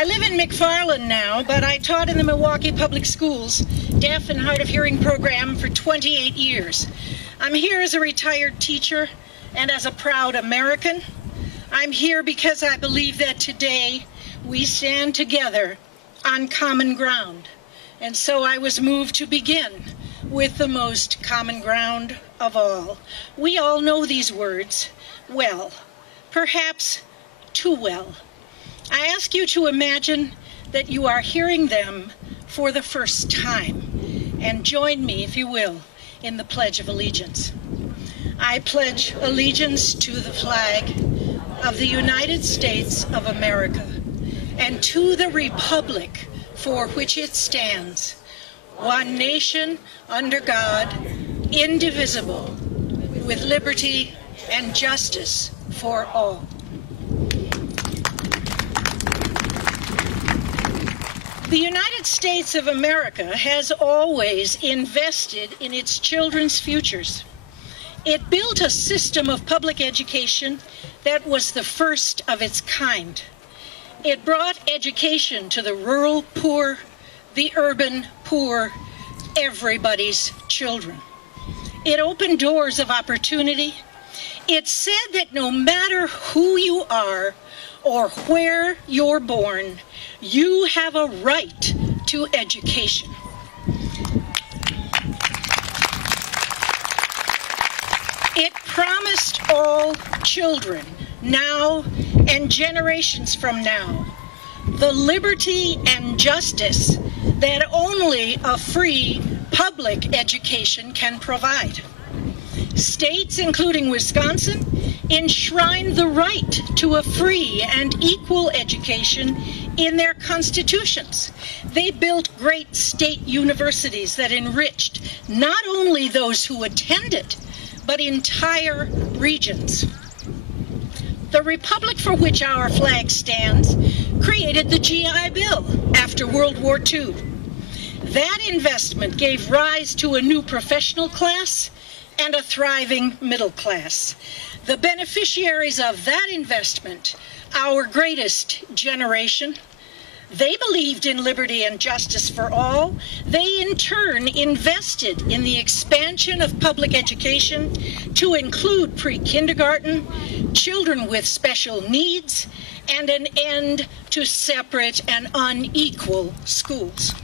I live in McFarland now, but I taught in the Milwaukee Public Schools deaf and hard of hearing program for 28 years. I'm here as a retired teacher and as a proud American. I'm here because I believe that today we stand together on common ground. And so I was moved to begin with the most common ground of all. We all know these words well, perhaps too well. I ask you to imagine that you are hearing them for the first time, and join me, if you will, in the Pledge of Allegiance. I pledge allegiance to the flag of the United States of America and to the republic for which it stands, one nation under God, indivisible, with liberty and justice for all. The United States of America has always invested in its children's futures. It built a system of public education that was the first of its kind. It brought education to the rural poor, the urban poor, everybody's children. It opened doors of opportunity. It said that no matter who you are or where you're born, you have a right to education. It promised all children, now and generations from now, the liberty and justice that only a free public education can provide. States, including Wisconsin, enshrined the right to a free and equal education in their constitutions. They built great state universities that enriched not only those who attended, but entire regions. The republic for which our flag stands created the GI Bill after World War II. That investment gave rise to a new professional class and a thriving middle class. The beneficiaries of that investment, our greatest generation, they believed in liberty and justice for all. They, in turn, invested in the expansion of public education to include pre-kindergarten, children with special needs, and an end to separate and unequal schools.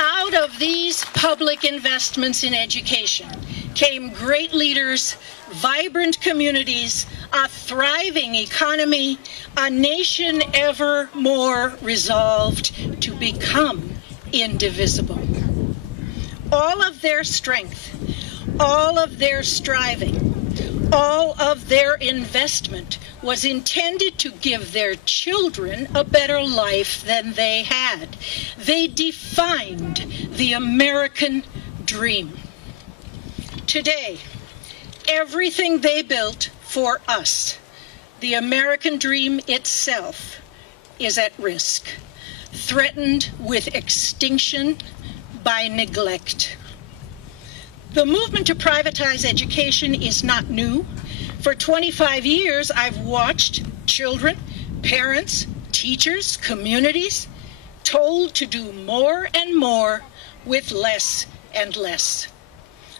Out of these public investments in education came great leaders, vibrant communities, a thriving economy, a nation ever more resolved to become indivisible. All of their strength, all of their striving, all of their investment was intended to give their children a better life than they had. They defined the American dream. Today, everything they built for us, the American dream itself, is at risk, threatened with extinction by neglect. The movement to privatize education is not new. For 25 years, I've watched children, parents, teachers, communities told to do more and more with less and less.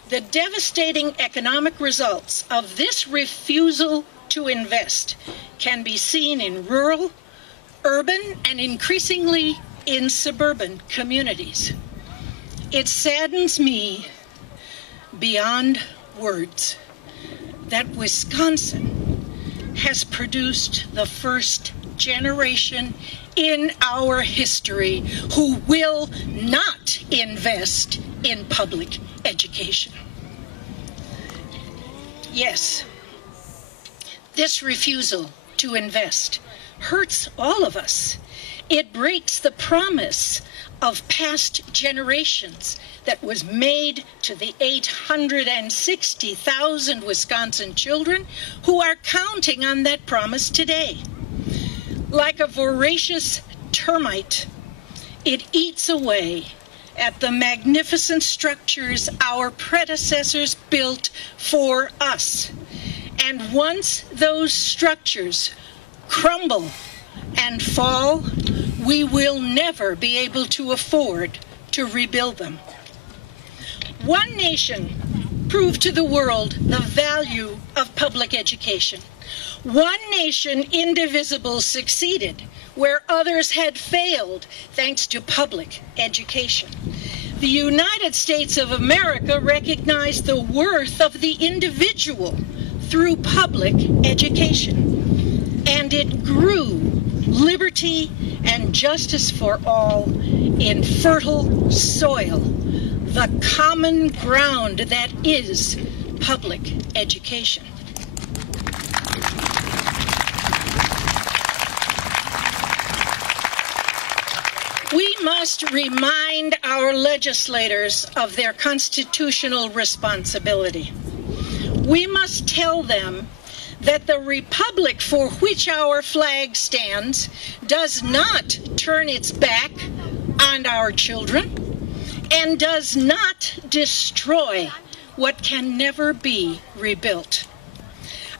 The devastating economic results of this refusal to invest can be seen in rural, urban, and increasingly in suburban communities. It saddens me beyond words that Wisconsin has produced the first generation in our history who will not invest in public education. Yes, this refusal to invest hurts all of us. It breaks the promise of past generations that was made to the 860,000 Wisconsin children who are counting on that promise today. Like a voracious termite, it eats away at the magnificent structures our predecessors built for us. And once those structures crumble and fall, we will never be able to afford to rebuild them. One nation proved to the world the value of public education. One nation, indivisible, succeeded where others had failed thanks to public education. The United States of America recognized the worth of the individual through public education, and it grew liberty and justice for all in fertile soil, the common ground that is public education. We must remind our legislators of their constitutional responsibility. We must tell them that the republic for which our flag stands does not turn its back on our children and does not destroy what can never be rebuilt.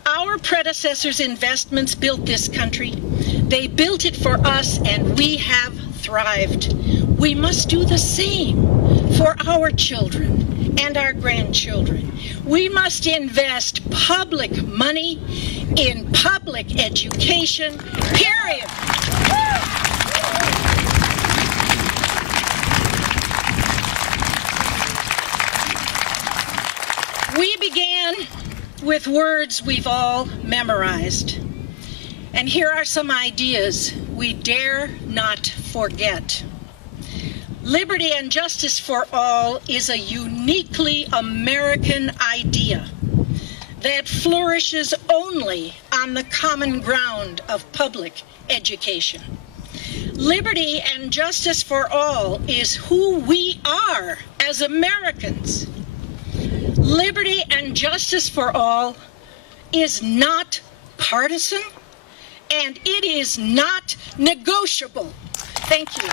Our predecessors' investments built this country. They built it for us, and we have thrived. We must do the same for our children and our grandchildren. We must invest public money in public education, period. We began with words we've all memorized. And here are some ideas we dare not forget. Liberty and justice for all is a uniquely American idea that flourishes only on the common ground of public education. Liberty and justice for all is who we are as Americans. Liberty and justice for all is not partisan, and it is not negotiable. Thank you.